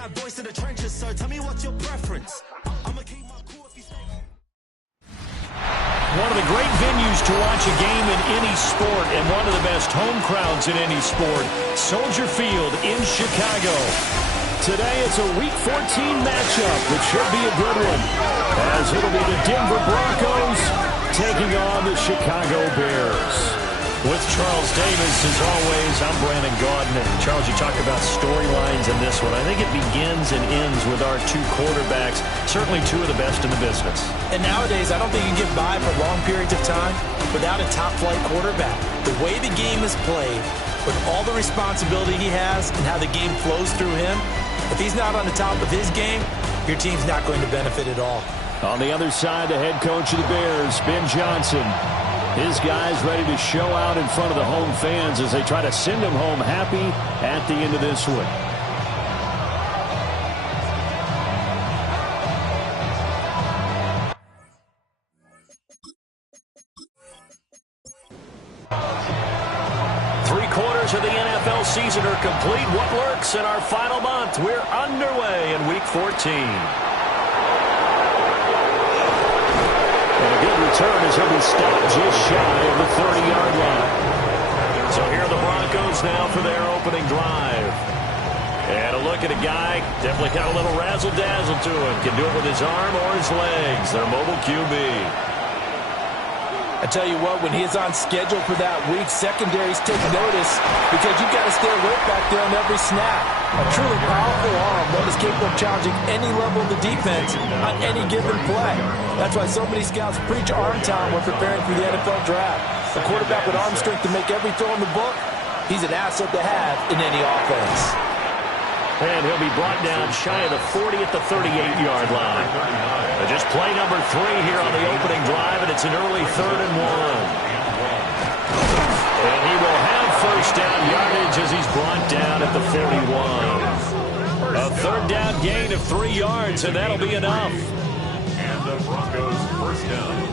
that voice in the trenches, so tell me what's your preference. I'ma keep my cool if you say. One of the great venues to watch a game in any sport and one of the best home crowds in any sport, Soldier Field in Chicago. Today it's a Week 14 matchup, which should be a good one, as it'll be the Denver Broncos taking on the Chicago Bears. With Charles Davis, as always, I'm Brandon Gaudin. And Charles, you talk about storylines in this one. I think it begins and ends with our two quarterbacks, certainly two of the best in the business. And nowadays, I don't think you can get by for long periods of time without a top-flight quarterback. The way the game is played, with all the responsibility he has and how the game flows through him, if he's not on the top of his game, your team's not going to benefit at all. On the other side, the head coach of the Bears, Ben Johnson. His guys ready to show out in front of the home fans as they try to send them home happy at the end of this one. Three-quarters of the NFL season are complete. What works in our final month? We're underway in Week 14. And a good return as he'll be stopped just shy of the 30-yard line. So here are the Broncos now for their opening drive. And a look at a guy, definitely got a little razzle-dazzle to him. Can do it with his arm or his legs. Their mobile QB. I tell you what, when he is on schedule for that week, secondaries take notice because you've got to stay awake back there on every snap. A truly powerful arm that is capable of challenging any level of the defense on any given play. That's why so many scouts preach arm talent when preparing for the NFL draft. A quarterback with arm strength to make every throw in the book, he's an asset to have in any offense. And he'll be brought down shy of the 40 at the 38-yard line. Just play number 3 here on the opening drive, and it's an early 3rd and 1. And he will have first down yardage as he's brought down at the 41. A 3rd down gain of 3 yards, and that'll be enough. And the Broncos first down.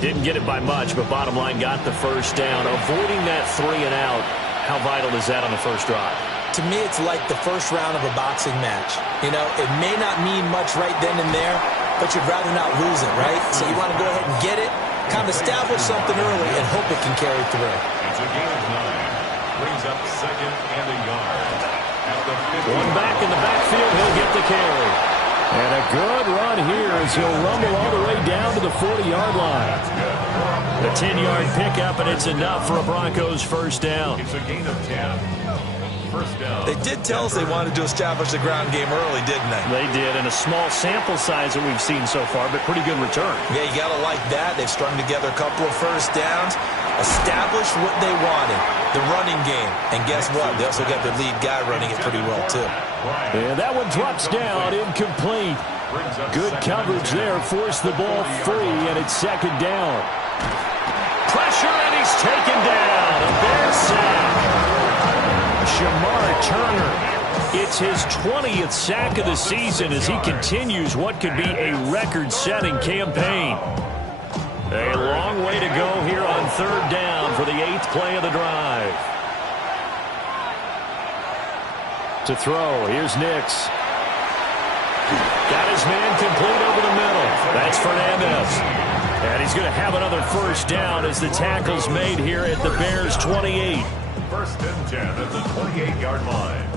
Didn't get it by much, but bottom line got the first down. Avoiding that 3 and out, how vital is that on the first drive? To me, it's like the first round of a boxing match. You know, it may not mean much right then and there, but you'd rather not lose it, right? So you want to go ahead and get it, kind of establish something early, and hope it can carry through. It's a gain of 9. Brings up 2nd and a yard. One back in the backfield, he'll get the carry. And a good run here as he'll rumble all the way down to the 40-yard line. The 10-yard pickup, and it's enough for a Broncos first down. It's a gain of 10. First down. They did tell us they wanted to establish the ground game early, didn't they? They did, and a small sample size that we've seen so far, but pretty good return. Yeah, you got to like that. They've strung together a couple of first downs, established what they wanted, the running game. And guess what? They also got their lead guy running it pretty well, too. And that one drops down, incomplete. Good coverage there, forced the ball free, and it's 2nd down. Pressure, and he's taken down. A Bear sack. Shamar Turner. It's his 20th sack of the season as he continues what could be a record-setting campaign. A long way to go here on 3rd down for the 8th play of the drive. To throw, here's Nix. Got his man complete over the middle. That's Fernandez. And he's going to have another first down as the tackle's made here at the Bears' 28. 1st and 10 at the 28-yard line.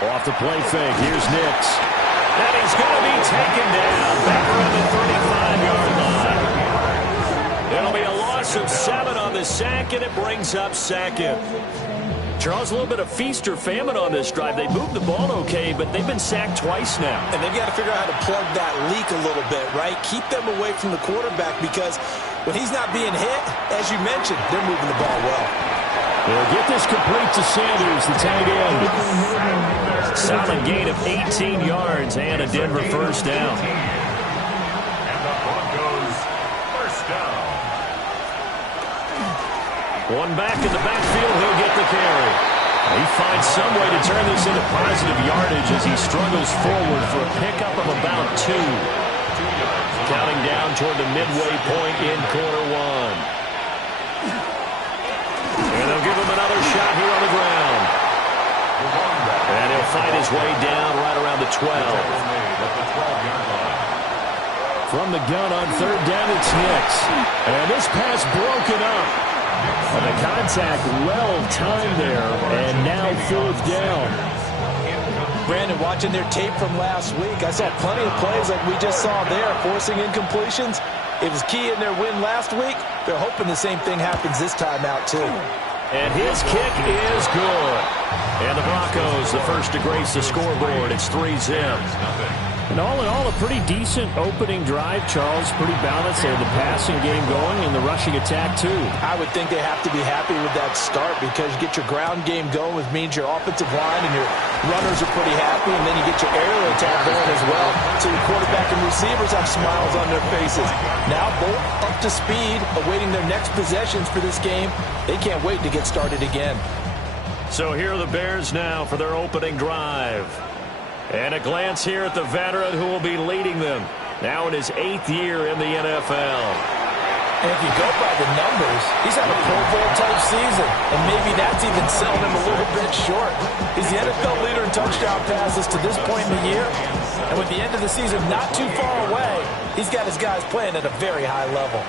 Off the play fake, here's Nix. And he's going to be taken down back around the 35-yard line. It'll be a loss of 7 on the sack, and it brings up 2nd. Charles, a little bit of feast or famine on this drive. They moved the ball okay, but they've been sacked twice now. And they've got to figure out how to plug that leak a little bit, right? Keep them away from the quarterback because when he's not being hit, as you mentioned, they're moving the ball well. They'll get this complete to Sanders, the tight end. Solid gain of 18 yards and a Denver first down. And the Broncos first down. One back in the backfield, he'll get the carry. He finds some way to turn this into positive yardage as he struggles forward for a pickup of about 2. Counting down toward the midway point in quarter 1. And they'll give him another shot here on the ground. And he'll fight his way down right around the 12. From the gun on 3rd down, it's Nix. And this pass broken up. And the contact well-timed there, and now 4th down. Brandon, watching their tape from last week, I saw plenty of plays like we just saw there, forcing incompletions. It was key in their win last week. They're hoping the same thing happens this time out, too. And his kick is good. And the Broncos, the first to grace the scoreboard. It's 3-zip. And all in all, a pretty decent opening drive, Charles. Pretty balanced. They had the passing game going and the rushing attack, too. I would think they have to be happy with that start because you get your ground game going, which means your offensive line and your runners are pretty happy, and then you get your aerial attack going as well. So your quarterback and receivers have smiles on their faces. Now both up to speed, awaiting their next possessions for this game. They can't wait to get started again. So here are the Bears now for their opening drive. And a glance here at the veteran who will be leading them. Now in his 8th year in the NFL. And if you go by the numbers, he's had a Pro Bowl-type season. And maybe that's even selling him a little bit short. He's the NFL leader in touchdown passes to this point in the year. And with the end of the season not too far away, he's got his guys playing at a very high level.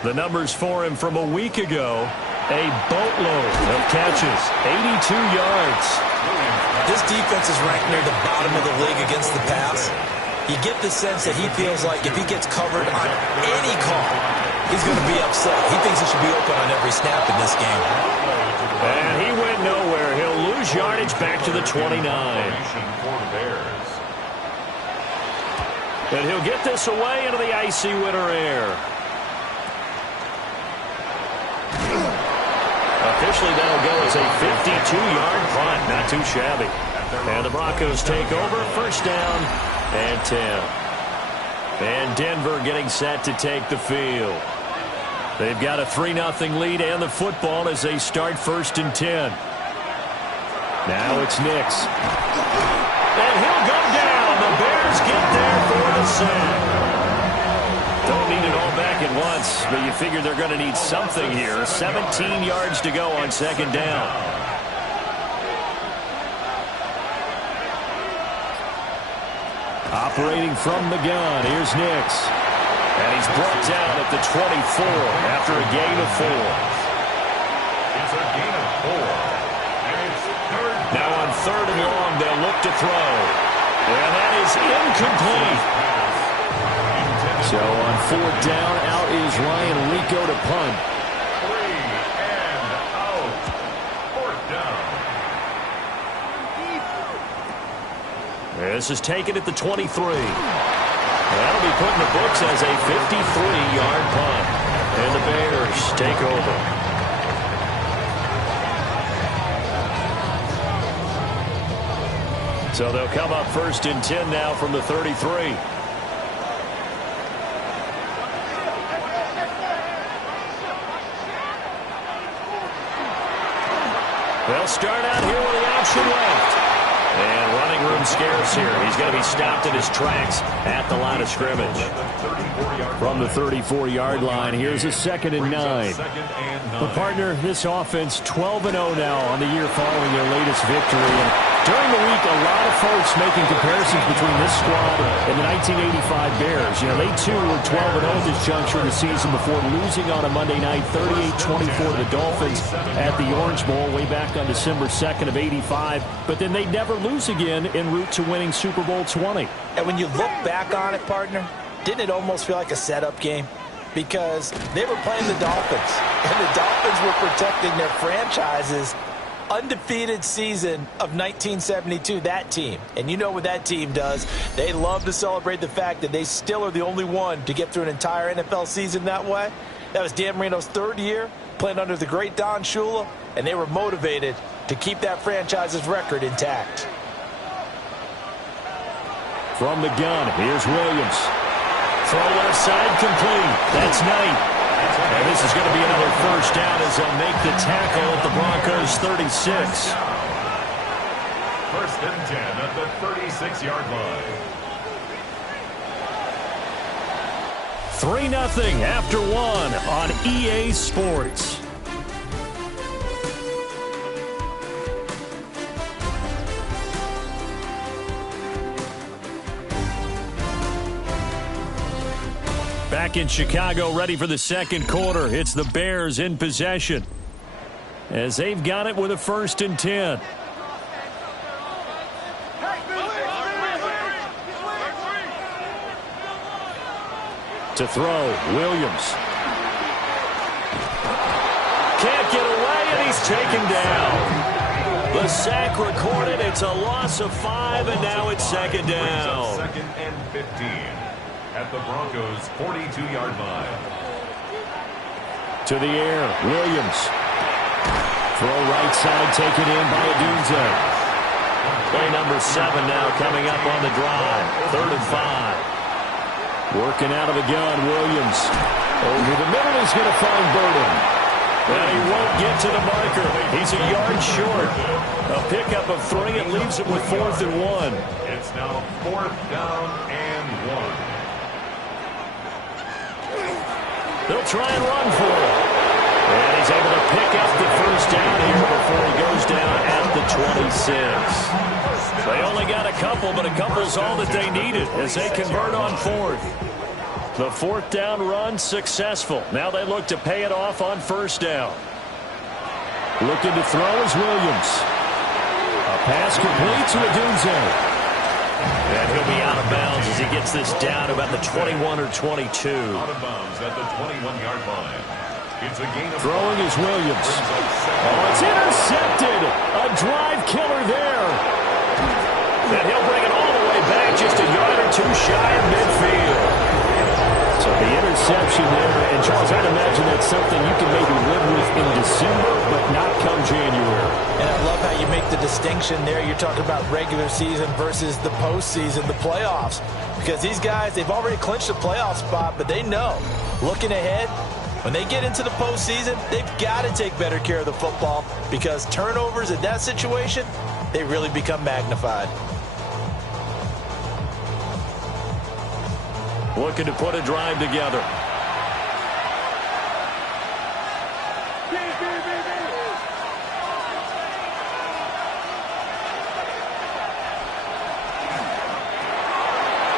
The numbers for him from a week ago. A boatload of catches. 82 yards. This defense is ranked near the bottom of the league against the pass. You get the sense that he feels like if he gets covered on any call, he's going to be upset. He thinks he should be open on every snap in this game. And he went nowhere. He'll lose yardage back to the 29. And he'll get this away into the icy winter air. Officially, that'll go as a 52-yard punt. Not too shabby. And the Broncos take over. 1st down and 10. And Denver getting set to take the field. They've got a 3-0 lead and the football as they start 1st and 10. Now it's Nix. And he'll go down. The Bears get there for the sack. Don't need it all back at once, but you figure they're going to need something here. 17 yards to go on 2nd down. Operating from the gun, here's Nix. And he's brought down at the 24 after a gain of 4. It's a gain of 4. And it's 3rd. Now on 3rd and long, they'll look to throw. And that is incomplete. So on 4th down, out is Ryan Rico to punt. 3 and out. 4th down. This is taken at the 23. That'll be put in the books as a 53-yard punt. And the Bears take over. So they'll come up 1st and 10 now from the 33. They'll start out here with the action left. And running room scarce here. He's going to be stopped in his tracks at the line of scrimmage. From the 34-yard line, here's a 2nd and 9. But partner, this offense 12-0 now on the year following their latest victory. And during the week, a lot of folks making comparisons between this squad and the 1985 Bears. You know, they too were 12-0 at this juncture of the season before losing on a Monday night 38-24 to the Dolphins at the Orange Bowl way back on December 2nd of 85. But then they never lose again en route to winning Super Bowl 20. And when you look back on it, partner, didn't it almost feel like a setup game? Because they were playing the Dolphins, and the Dolphins were protecting their franchise's undefeated season of 1972, that team. And you know what that team does. They love to celebrate the fact that they still are the only one to get through an entire NFL season that way. That was Dan Marino's 3rd year, playing under the great Don Shula, and they were motivated to keep that franchise's record intact. From the gun, here's Williams. Throw left side complete. That's Knight. And this is going to be another first down as they'll make the tackle at the Broncos' 36. First and 10 at the 36-yard line. 3-0 after one on EA Sports. Back in Chicago, ready for the second quarter. It's the Bears in possession as they've got it with a 1st and 10. To throw, Williams. Can't get away, and he's taken down. The sack recorded. It's a loss of 5, and now it's second down. 2nd and 15 at the Broncos' 42-yard line. To the air, Williams. Throw right side, taken in by Adunze. Play number 7 now coming up on the drive. 3rd and 5. Working out of the gun, Williams. Over the middle, he's going to find Burden. And he won't get to the marker. He's a yard short. A pickup of 3. It leaves him with 4th and 1. It's now 4th down and 1. They'll try and run for it. And he's able to pick up the first down here before he goes down at the 26. They only got a couple, but a couple's all that they needed as they convert on 4th. The 4th down run successful. Now they look to pay it off on 1st down. Looking to throw is Williams. A pass complete to Adunze. And he'll be out of bounds as he gets this down about the 21 or 22. Out of bounds at the 21-yard line. It's a gain of throwing is Williams. Oh, it's intercepted. A drive killer there. And he'll bring it all the way back just a yard or 2 shy of midfield. So the interception there. And Charles, I'd imagine that's something you can maybe live with in December, but not come January. And I love how you make the distinction there. You're talking about regular season versus the postseason, the playoffs. Because these guys, they've already clinched a playoff spot, but they know, looking ahead, when they get into the postseason, they've got to take better care of the football because turnovers in that situation, they really become magnified. Looking to put a drive together.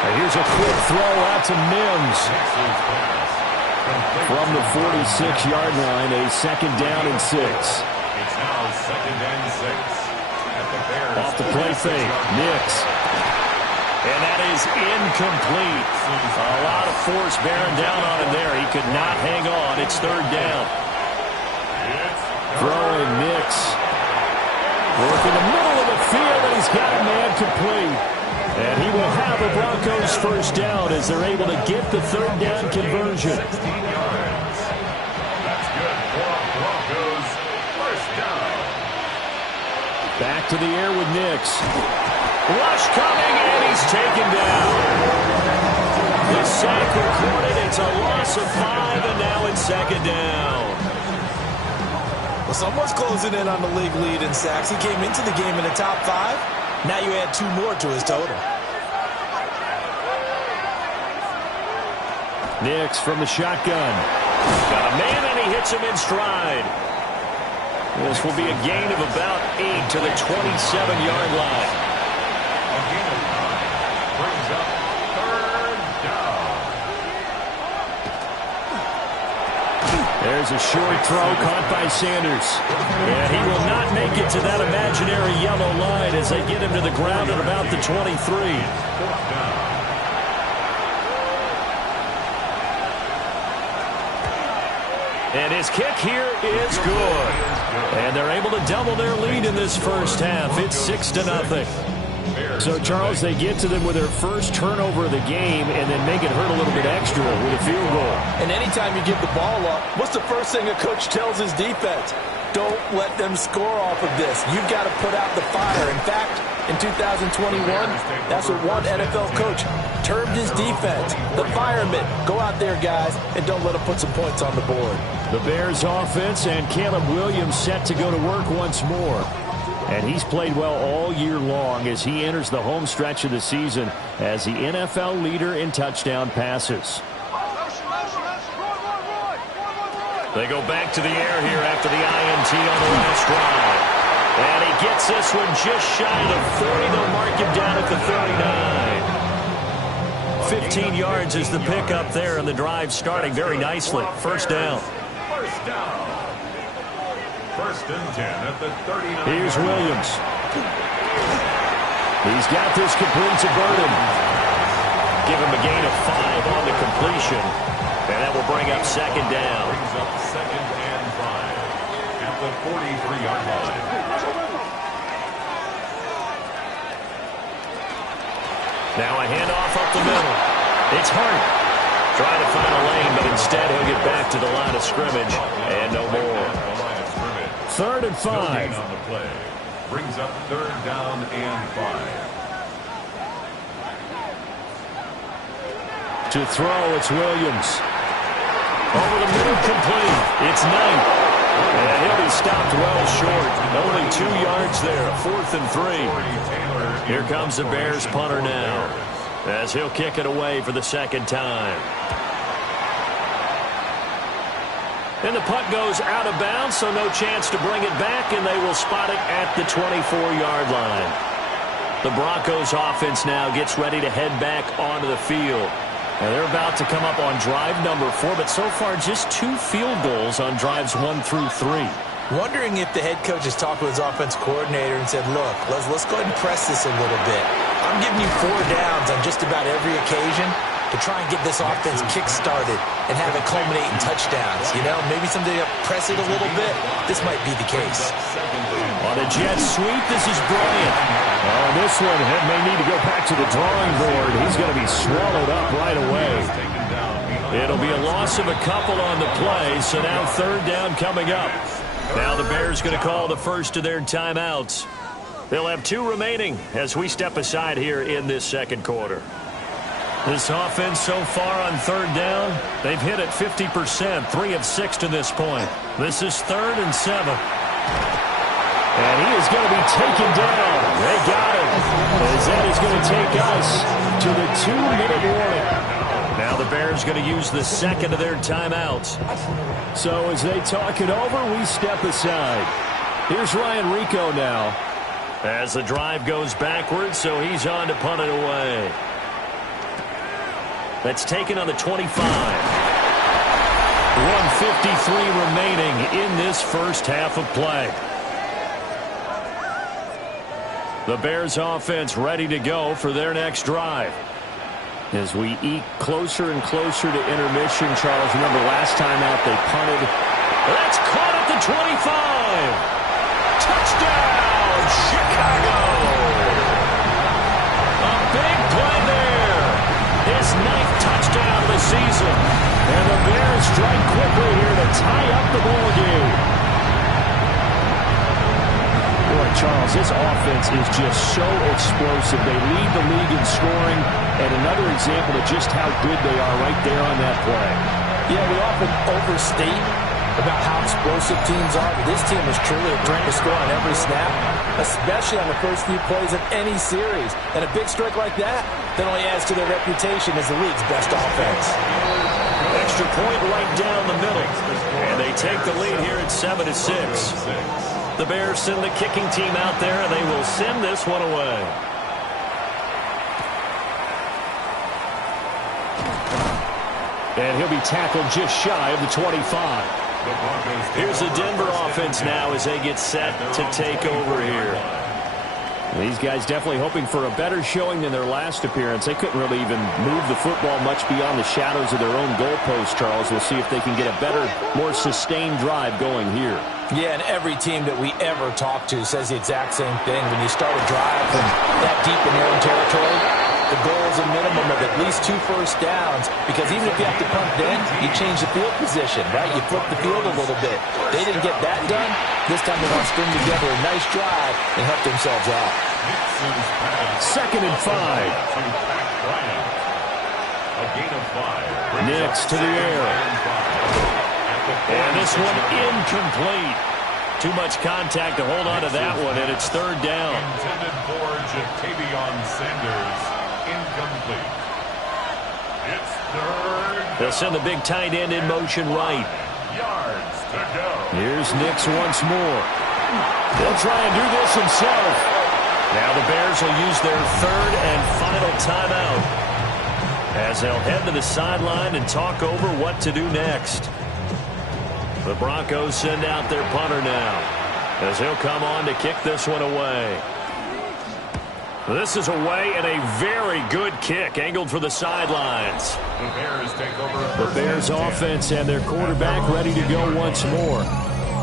And here's a quick throw out to Mims. From the 46-yard line, a 2nd down and 6. It's now 2nd and 6 at the Bears. Off the play fake, Nix. And that is incomplete. A lot of force bearing down on him there. He could not hang on. It's 3rd down. Throwing Nix. Work in the middle of the field, and he's got a man complete. And he will have a Broncos 1st down as they're able to get the 3rd down conversion. 16 yards. That's good for a Broncos 1st down. Back to the air with Nix. Rush coming, and he's taken down. The sack recorded. It's a loss of 5, and now it's 2nd down. Well, someone's closing in on the league lead in sacks. He came into the game in the top 5. Now you add 2 more to his total. Nix from the shotgun. Got a man, and he hits him in stride. This will be a gain of about 8 to the 27-yard line. A gain of 9 brings up 3rd down. There's a short throw caught by Sanders. And he will not make it to that imaginary yellow line as they get him to the ground at about the 23. 4th down. And his kick here is good. And they're able to double their lead in this first half. It's 6-0. So, Charles, they get to them with their first turnover of the game and then make it hurt a little bit extra with a field goal. And anytime you give the ball up, what's the first thing a coach tells his defense? Don't let them score off of this. You've got to put out the fire. In fact, in 2021? That's what one NFL coach termed his defense. The firemen. Go out there, guys, and don't let them put some points on the board. The Bears offense and Caleb Williams set to go to work once more. And he's played well all year long as he enters the home stretch of the season as the NFL leader in touchdown passes. They go back to the air here after the INT on the last drive. And he gets this one just shy of the 40. They'll mark him down at the 39. 15 yards is the pickup there, and the drive starting very nicely. First down. First down. First and 10 at the 39. Here's Williams. He's got this complete to Burden. Give him a gain of 5 on the completion. And that will bring up second down. Brings up second and 5 at the 43-yard line. Now a handoff up the middle. It's Hart. Trying to find a lane, but instead he'll get back to the line of scrimmage. And no more. Third and 5. No gain on the play. Brings up third down and 5. To throw, it's Williams. Over the middle, complete. It's Knight. And he'll be stopped well short. Only 2 yards there. 4th and 3. Here comes the Bears punter now, as he'll kick it away for the second time. And the punt goes out of bounds, so no chance to bring it back, and they will spot it at the 24-yard line. The Broncos offense now gets ready to head back onto the field. And they're about to come up on drive number 4, but so far just 2 field goals on drives 1 through 3. Wondering if the head coach has talked with his offense coordinator and said, look, let's go ahead and press this a little bit. I'm giving you 4 downs on just about every occasion to try and get this offense kick-started and have it culminate in touchdowns. You know, maybe someday they'll press it a little bit. This might be the case. On a jet sweep, this is Bryant. Oh, this one may need to go back to the drawing board. He's going to be swallowed up right away. It'll be a loss of a couple on the play, so now third down coming up. Now the Bears going to call the first of their timeouts. They'll have 2 remaining as we step aside here in this second quarter. This offense so far on third down, they've hit it 50%, 3 of 6 to this point. This is 3rd and 7. And he is going to be taken down. They got him. As that is going to take us to the 2-minute warning. Now the Bears going to use the second of their timeouts. So as they talk it over, we step aside. Here's Ryan Rico now. As the drive goes backwards, so he's on to punt it away. That's taken on the 25. 1:53 remaining in this first half of play. The Bears offense ready to go for their next drive. As we eke closer and closer to intermission, Charles, remember last time out they punted. That's caught at the 25. Touchdown, Chicago. A big play there. His 9th touchdown of the season. And the Bears strike quickly here to tie up the ball game. Boy, Charles, this offense is just so explosive. They lead the league in scoring, and another example of just how good they are right there on that play. Yeah, we often overstate about how explosive teams are, but this team is truly a threat to score on every snap, especially on the first few plays of any series. And a big strike like that only adds to their reputation as the league's best offense. Extra point right down the middle, and they take the lead here at 7-6. The Bears send the kicking team out there, and they will send this one away. And he'll be tackled just shy of the 25. Here's the Denver offense now as they get set to take over here. These guys definitely hoping for a better showing than their last appearance. They couldn't really even move the football much beyond the shadows of their own goalpost, Charles. We'll see if they can get a better, more sustained drive going here. Yeah, and every team that we ever talk to says the exact same thing. When you start a drive from that deep in your own territory, the goal is allows a minimum of at least 2 first downs, because even if you have to punt then, you change the field position, right? You flip the field a little bit. They didn't get that done. This time they want to string together a nice drive and help themselves out. 2nd and 5. Next to the air. And this one incomplete. Too much contact to hold on to that one, and it's 3rd down. Intended for Jatavion Sanders. Incomplete. It's 3rd. They'll send the big tight end in motion right. Yards to go. Here's Nix once more. He'll try and do this himself. Now the Bears will use their 3rd and final timeout, as they'll head to the sideline and talk over what to do next. The Broncos send out their punter now, as he'll come on to kick this one away. This is away, and a very good kick angled for the sidelines. The Bears take over. The Bears offense and their quarterback ready to go once more.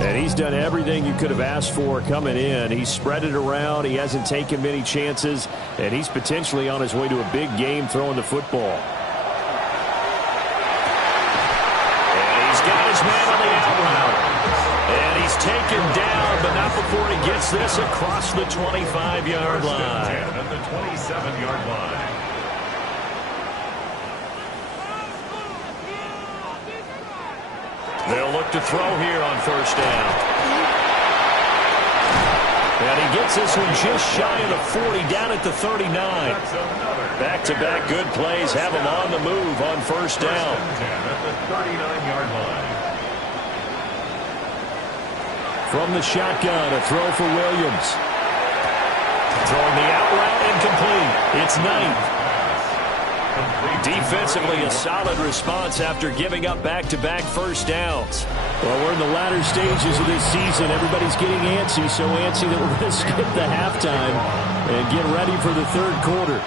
And he's done everything you could have asked for coming in. He's spread it around. He hasn't taken many chances. And he's potentially on his way to a big game throwing the football. And he's got his man on the out route. And he's taken down, but not before he gets this across the 25-yard line. At the 27-yard line. They'll look to throw here on 1st down. And he gets this one just shy of the 40, down at the 39. Back-to-back good plays have him on the move on 1st down. At the 39-yard line. From the shotgun, a throw for Williams. Throwing the out route incomplete. It's Knight. Defensively, a solid response after giving up back-to-back 1st downs. Well, we're in the latter stages of this season. Everybody's getting antsy, so antsy that we're going to skip the halftime and get ready for the 3rd quarter.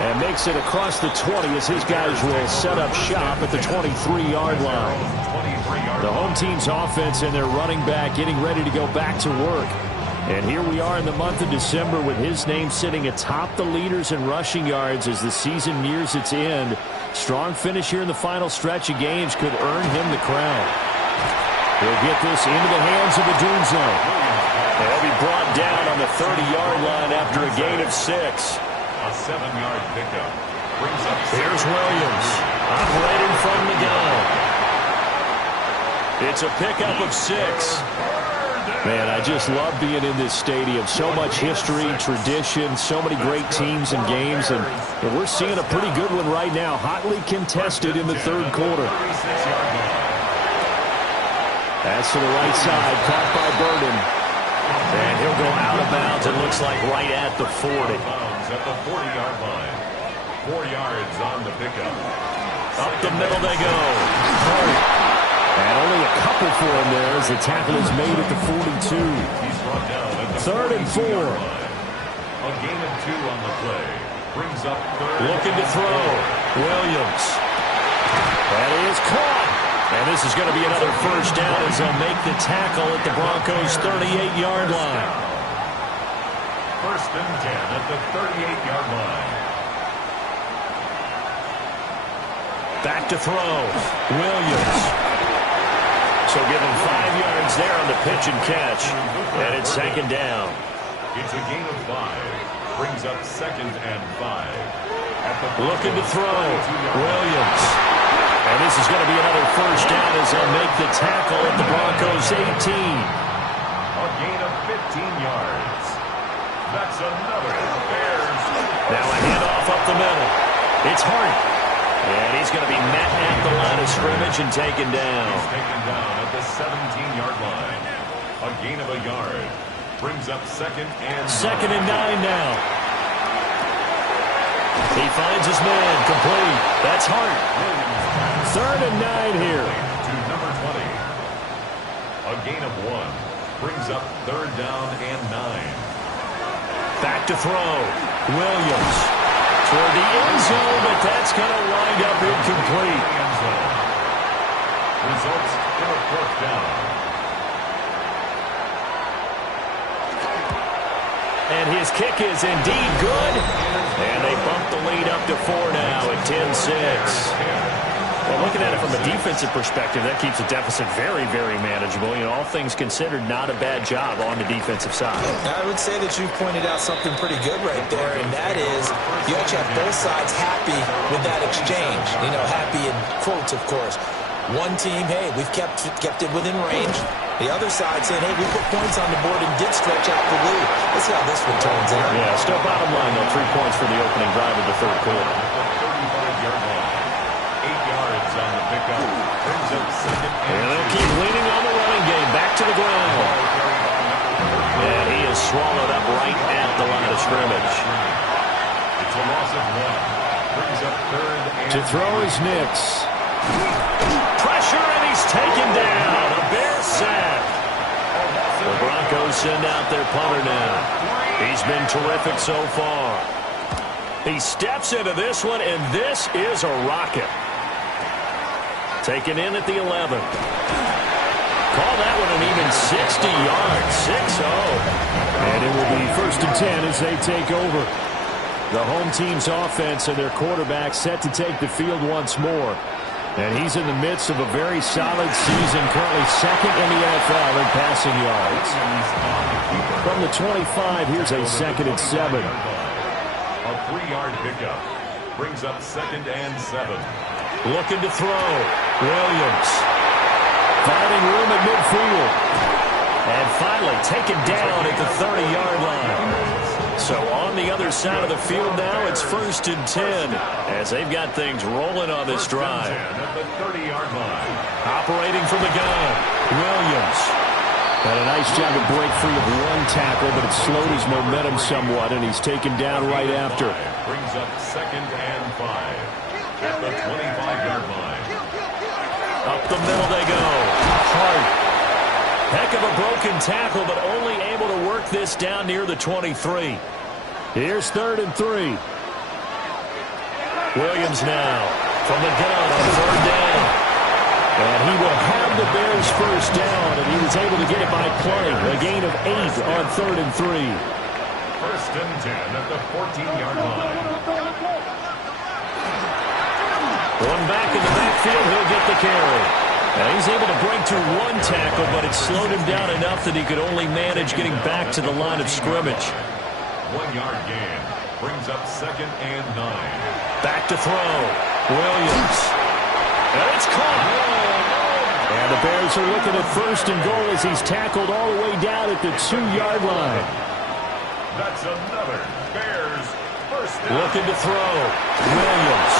And makes it across the 20 as his guys will set up shop at the 23-yard line. The home team's offense and their running back getting ready to go back to work. And here we are in the month of December with his name sitting atop the leaders in rushing yards as the season nears its end. Strong finish here in the final stretch of games could earn him the crown. He'll get this into the hands of the Dunzo. And he'll be brought down on the 30-yard line after a gain of 6. A 7-yard pickup. Brings up. Here's Williams, operating from the gun. It's a pickup of 6. Man, I just love being in this stadium. So much history, tradition, so many great teams and games, and we're seeing a pretty good one right now, hotly contested in the 3rd quarter. That's to the right side, caught by Burden. And he'll go out of bounds, it looks like right at the 40. At the 40-yard line. 4 yards on the pickup. Up the middle they go. And only a couple for him there as the tackle is made at the 42. He's brought down at the 3rd and 4. A gain of 2 on the play. Brings up 3rd. Looking to throw. Williams. That is caught. And this is going to be another 1st down as they'll make the tackle at the Broncos' 38-yard line. 1st and 10 at the 38-yard line. Back to throw. Williams. So give him 5 yards there on the pitch and catch. And it's 2nd down. It's a gain of 5. Brings up 2nd and 5. Looking to throw. Williams. And this is going to be another 1st down as they'll make the tackle at the Broncos' 18. A gain of 15 yards. That's another Bears. Now a handoff up the middle. It's Hart. And he's going to be met at the line of scrimmage and taken down. He's taken down at the 17-yard line. A gain of a yard. Brings up 2nd and 9 now. He finds his man. Complete. That's Hart. 3rd and 9 here. To number 20. A gain of 1. Brings up 3rd down and 9. Back to throw. Williams. Toward the end zone, but that's going to wind up incomplete. Results in a 4th down. And his kick is indeed good. And they bump the lead up to 4 now at 10-6. Well, looking at it from a defensive perspective, that keeps the deficit very, very manageable. You know, all things considered, not a bad job on the defensive side. I would say that you pointed out something pretty good right there, and that is you actually have both sides happy with that exchange. You know, happy in quotes, of course. One team, hey, we've kept it within range. The other side saying, hey, we put points on the board and did stretch out the lead. Let's see how this one turns out. Yeah, still bottom line, though, 3 points for the opening drive of the third quarter. 35-yard line. 8 yards on the pickup. Brings up second. And they'll keep leaning on the running game. Back to the ground. And he is swallowed up right at the line of scrimmage. It's a loss of 1. Brings up third and to throw is Nix. Pressure, and he's taken down. A Bear sack. The Broncos send out their punter now. He's been terrific so far. He steps into this one, and this is a rocket. Taken in at the 11. Call that one an even 60 yards. 6-0. And it will be 1st and 10 as they take over. The home team's offense and their quarterback set to take the field once more. And he's in the midst of a very solid season, currently second in the NFL in passing yards. From the 25, here's a 2nd and 7. A 3-yard pickup. Brings up 2nd and 7. Looking to throw. Williams. Finding room at midfield. And finally taken down at the 30-yard line. So on the other side of the field now, it's 1st and 10 as they've got things rolling on this drive. At the 30-yard line. Operating from the gun. Williams. Had a nice job to break free of one tackle, but it slowed his momentum somewhat, and he's taken down right after. Brings up 2nd and 5. At the 25-yard line. Up the middle they go. Hart. Heck of a broken tackle, but only able to work this down near the 23. Here's 3rd and 3. Williams now from the gun on 3rd down. And he will have the Bears first down, and he was able to get it by play. A gain of 8 on 3rd and 3. 1st and 10 at the 14-yard line. One back in the backfield, he'll get the carry. Now he's able to break through one tackle, but it slowed him down enough that he could only manage getting back to the line of scrimmage. 1-yard gain. Brings up 2nd and 9. Back to throw. Williams. And it's caught. And the Bears are looking at 1st and goal as he's tackled all the way down at the 2-yard line. That's another Bears first down. Looking to throw. Williams.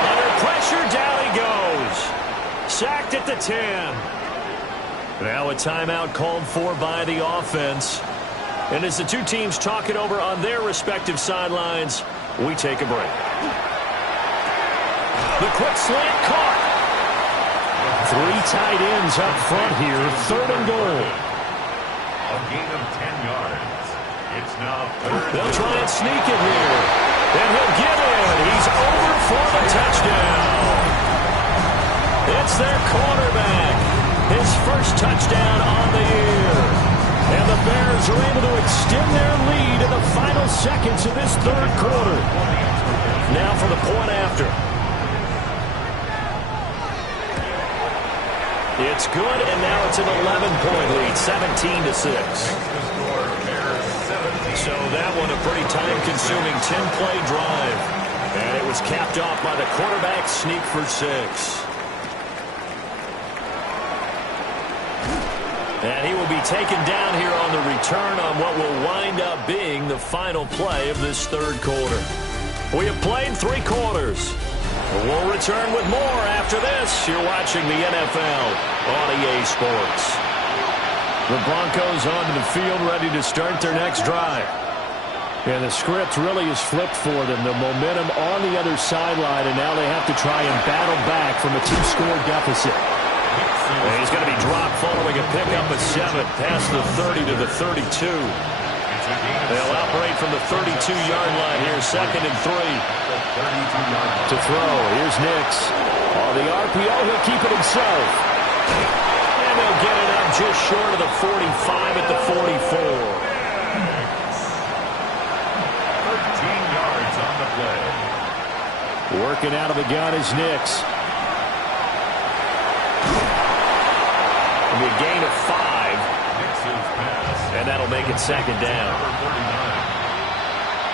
Under pressure, down he goes. Sacked at the 10. Now a timeout called for by the offense. And as the two teams talk it over on their respective sidelines, we take a break. The quick slant caught. 3 tight ends up front here. 3rd and goal. A gain of 10 yards. It's now 3rd. They'll try and sneak it here. And he'll get in. He's over for the touchdown. It's their quarterback. His first touchdown on the year. And the Bears are able to extend their lead in the final seconds of this 3rd quarter. Now for the point after. It's good, and now it's an 11-point lead, 17-6. So that one a pretty time-consuming 10-play drive. And it was capped off by the quarterback sneak for 6. And he will be taken down here on the return on what will wind up being the final play of this 3rd quarter. We have played 3 quarters. We'll return with more after this. You're watching the NFL on EA Sports. The Broncos onto the field, ready to start their next drive. And the script really is flipped for them. The momentum on the other sideline, and now they have to try and battle back from a 2-score deficit. And he's going to be dropped following a pickup of 7 past the 30 to the 32. They'll operate from the 32-yard line here, 2nd and 3. To throw, here's Nix. On the RPO, he'll keep it himself. And they'll get it up just short of the 45 at the 44. Working out of the gun is Nix. It'll be a gain of 5. And that'll make it second down.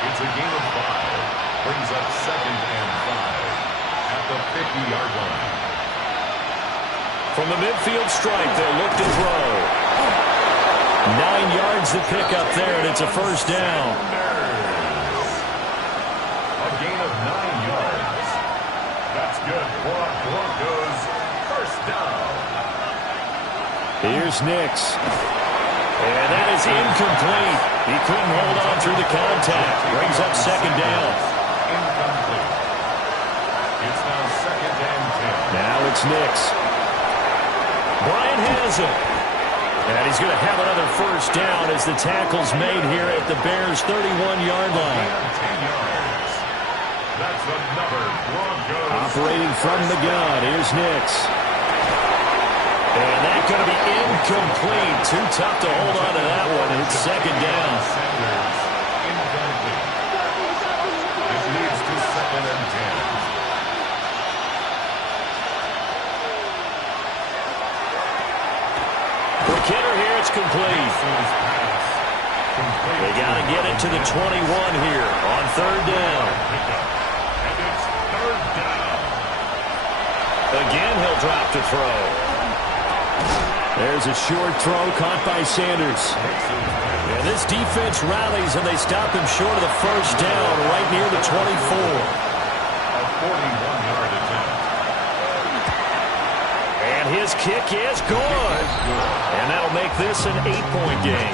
It's a gain of 5. Brings up 2nd and 5 at the 50-yard line. From the midfield stripe, they'll look to throw. 9 yards to pick up there, and it's a first down. A gain of 9 yards. That's good for Broncos. First down. Here's Nix. And that is incomplete. He couldn't hold on through the contact. Brings up second down. Incomplete. It's now 2nd and 10. Now it's Nix. Bryant has it. And he's going to have another first down as the tackle's made here at the Bears' 31-yard line. 10 yards. That's another Broncos. Operating from the gun, here's Nix. And that's going to be incomplete. Too tough to hold on to that one. It's second down. Sanders, incomplete. It leads to 2nd and 10. For Kidder here, it's complete. They got to get it to the 21 here on third down. And it's third down. Again, he'll drop to throw. There's a short throw caught by Sanders. And this defense rallies, and they stop him short of the first down right near the 24. A 41-yard attempt. And his kick is good. And that'll make this an 8-point game.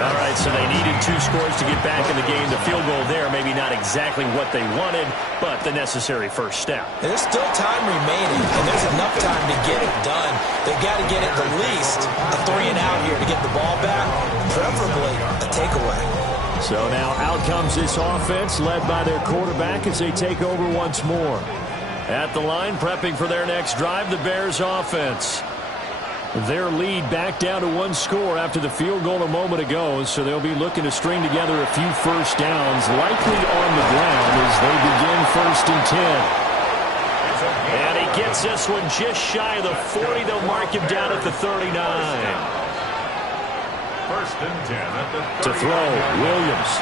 All right, so they needed 2 scores to get back in the game. The field goal there, maybe not exactly what they wanted, but the necessary first step. There's still time remaining, and there's enough time to get it done. They've got to get at the least a 3-and-out here to get the ball back, preferably a takeaway. So now out comes this offense, led by their quarterback as they take over once more. At the line, prepping for their next drive, the Bears offense. Their lead back down to 1 score after the field goal a moment ago, so they'll be looking to string together a few first downs, likely on the ground as they begin 1st and 10. And he gets this one just shy of the 40. They'll mark him down at the 39. 1st and 10 at the 30. To throw, Williams.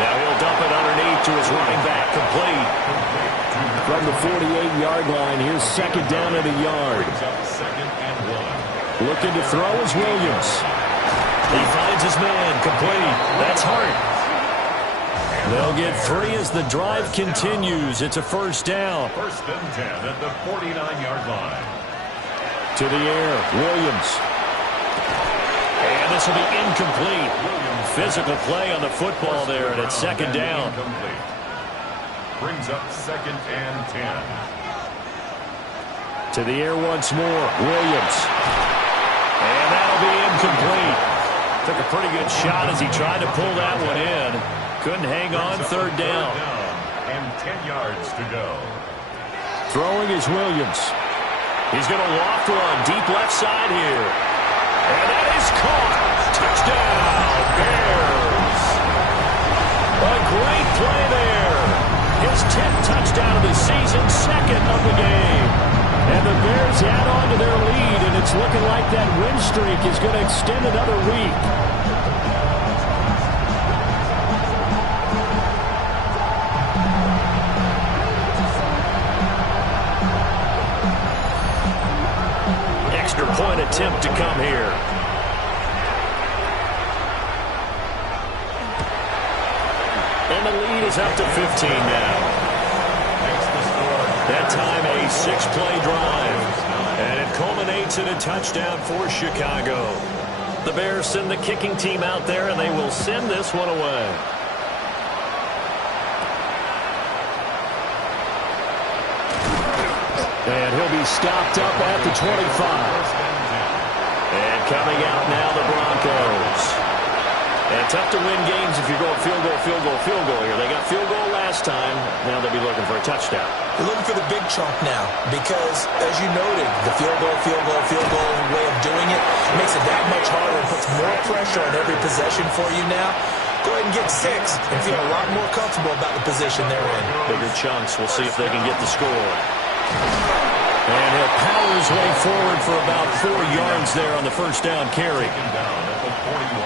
Now he'll dump it underneath to his running back, complete. From the 48-yard line, here's second down at a yard. Looking to throw is Williams. He finds his man, complete. That's Hart. They'll get 3 as the drive continues. It's a first down. 1st and 10 at the 49-yard line. To the air, Williams. And this will be incomplete. Physical play on the football there, and it's second down. Incomplete. Brings up 2nd and 10. To the air once more, Williams. And that'll be incomplete. Took a pretty good shot as he tried to pull that one in. Couldn't hang on, third down. And 10 yards to go. Throwing is Williams. He's going to loft one deep left side here. And that is caught. Touchdown, Bears. A great play there. His 10th touchdown of the season, 2nd of the game. And the Bears add on to their lead, and it's looking like that win streak is going to extend another week. Extra point attempt to come here. And the lead is up to 15 now. That time a 6-play drive. And it culminates in a touchdown for Chicago. The Bears send the kicking team out there, and they will send this one away. And he'll be stopped up at the 25. And coming out now, the Broncos. And tough to win games if you're going field goal, field goal, field goal here. They got field goal last time. Now they'll be looking for a touchdown. They're looking for the big chunk now because, as you noted, the field goal way of doing it makes it that much harder and puts more pressure on every possession for you now. go ahead and get 6 and feel a lot more comfortable about the position they're in. Bigger chunks. We'll see if they can get the score. And he'll power his way forward for about 4 yards there on the first down carry. Taken down at the 41.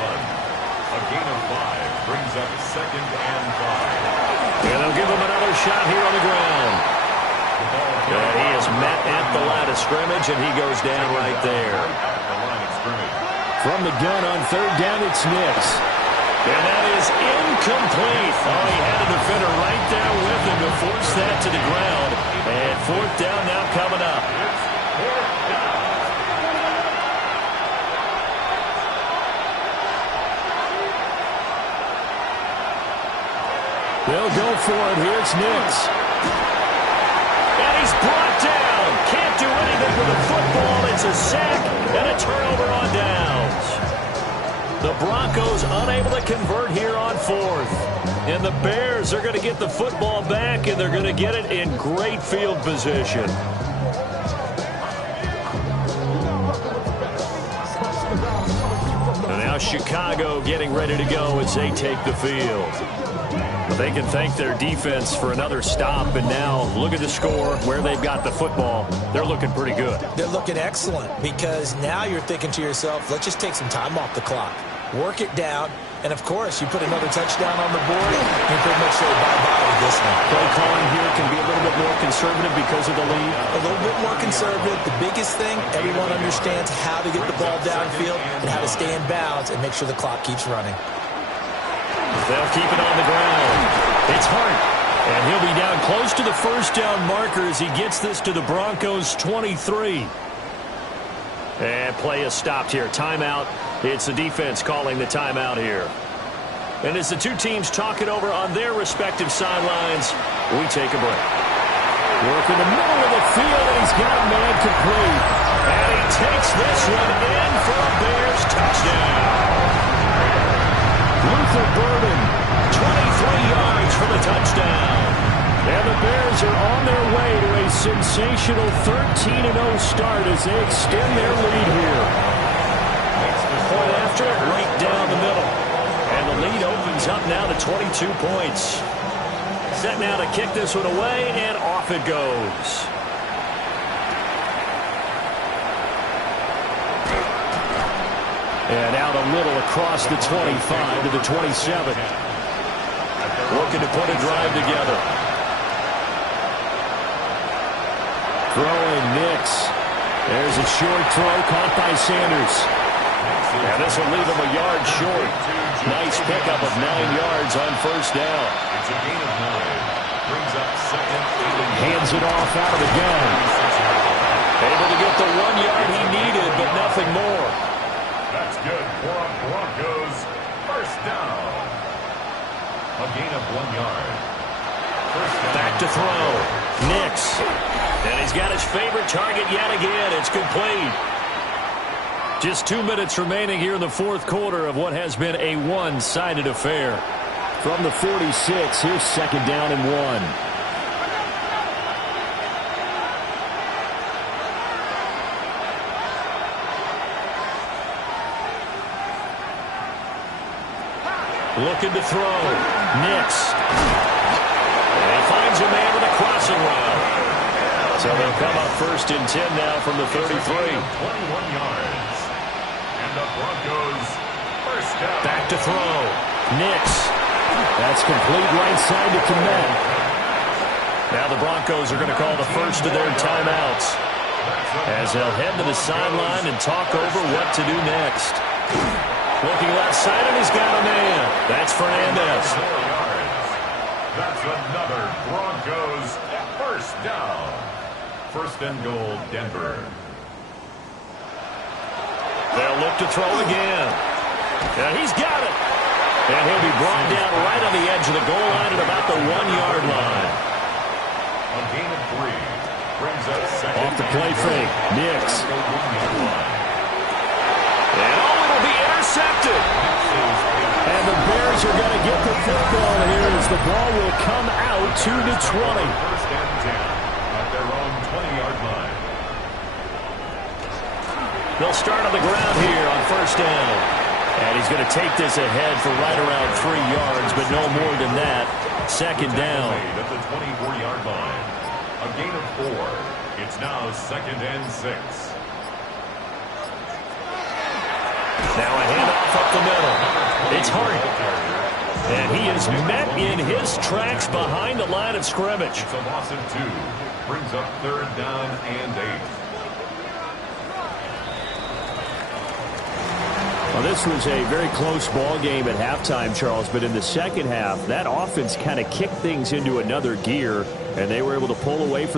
A gain of 5 brings up 2nd and 5. And they'll give him another shot here on the ground. And he is met at the line of scrimmage, and he goes down right there. At the line of scrimmage. From the gun on 3rd down, it's Nix. And that is incomplete. Oh, he had a defender right there with him to force that to the ground. And 4th down now coming up. They'll go for it. Here's Nix. And he's brought down. Can't do anything with the football. It's a sack and a turnover on downs. The Broncos unable to convert here on 4th. And the Bears are going to get the football back, and they're going to get it in great field position. And now Chicago getting ready to go as they take the field. But they can thank their defense for another stop, and now look at the score, where they've got the football. They're looking pretty good. They're looking excellent because now you're thinking to yourself, let's just take some time off the clock, work it down, and, of course, you put another touchdown on the board, you pretty much say bye-bye to this one. Play calling here can be a little bit more conservative because of the lead. A little bit more conservative. The biggest thing, everyone understands how to get the ball downfield and how to stay in bounds and make sure the clock keeps running. They'll keep it on the ground. It's Hart. And he'll be down close to the first down marker as he gets this to the Broncos' 23. And play is stopped here. Timeout. It's the defense calling the timeout here. And as the two teams talk it over on their respective sidelines, we take a break. Work in the middle of the field, and he's got a man complete. And he takes this one in for a Bears touchdown. Luther Burden, 23 yards for the touchdown. And the Bears are on their way to a sensational 13-0 start as they extend their lead here. Point after it, right down the middle. And the lead opens up now to 22 points. Set now to kick this one away, and off it goes. And out a little across the 25 to the 27. Looking to put a drive together. Throwing Nix. There's a short throw caught by Sanders. And this will leave him a yard short. Nice pickup of 9 yards on first down. It's a gain of 9. Brings up 2nd. Hands it off out of the gun. Able to get the 1 yard he needed, but nothing more. That's good for a Broncos first down. A gain of 1 yard. First down. Back to throw. Nix. And he's got his favorite target yet again. It's complete. Just 2 minutes remaining here in the 4th quarter of what has been a one-sided affair. From the 46, here's 2nd down and 1. Looking to throw. Nix. And he finds a man with a crossing route. So they'll come up 1st and 10 now from the 33. 21 yards. And the Broncos first down. Back to throw. Nix. That's complete right side to Kmet. Now the Broncos are going to call the first of their timeouts as they'll head to the sideline and talk over what to do next. Looking left side, and he's got a man. That's Fernandez. 4 yards. That's another Broncos first down. 1st and goal, Denver. They'll look to throw again. And he's got it. And he'll be brought down right on the edge of the goal line at about the 1 yard line. A gain of 3. Brings up 2nd. Off the play fake. Nix. And it'll be intercepted. And the Bears are going to get the football here as the ball will come out to the 20. 1st and 10 at their own 20-yard line. They'll start on the ground here on 1st down. And he's going to take this ahead for right around 3 yards, but no more than that. Second down. At the 24-yard line. A gain of 4. It's now 2nd and 6. Now a handoff up the middle. It's Hart. And he is met in his tracks behind the line of scrimmage. It's a loss of 2. Brings up 3rd down and 8. Well, this was a very close ball game at halftime, Charles, but in the second half, that offense kind of kicked things into another gear, and they were able to pull away from